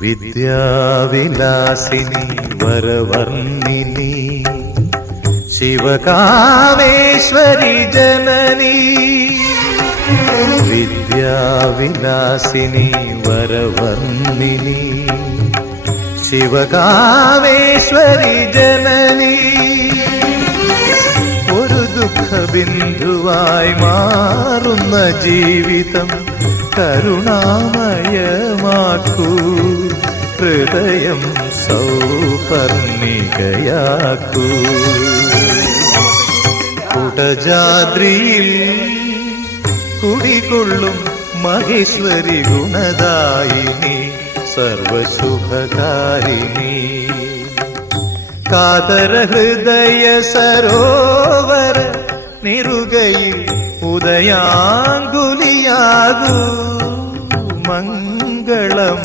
വിദ്യാവിലാസിനി വരവർണ്ണിനി ശിവകാമേശ്വരി ജനനി. വിദ്യാവിലാസിനി വരവർണ്ണിനി ശിവകാമേശ്വരി ജനനി. ഒരു ദുഃഖബിന്ദുവായി മാറുന്ന ജീവിതം കരുണാമയമാക്കൂ, ഹൃദയം സൗപർണികയാക്കൂ. കുടജാദ്രിയിൽ കുടികൊള്ളും മഹേശ്വരി ഗുണദായിനി സർവശുഭകാരിണി. കാതര ഹൃദയ സരോവര നിറുകയിൽ ഉദയാങ്കുലിയാകൂ മംഗളം.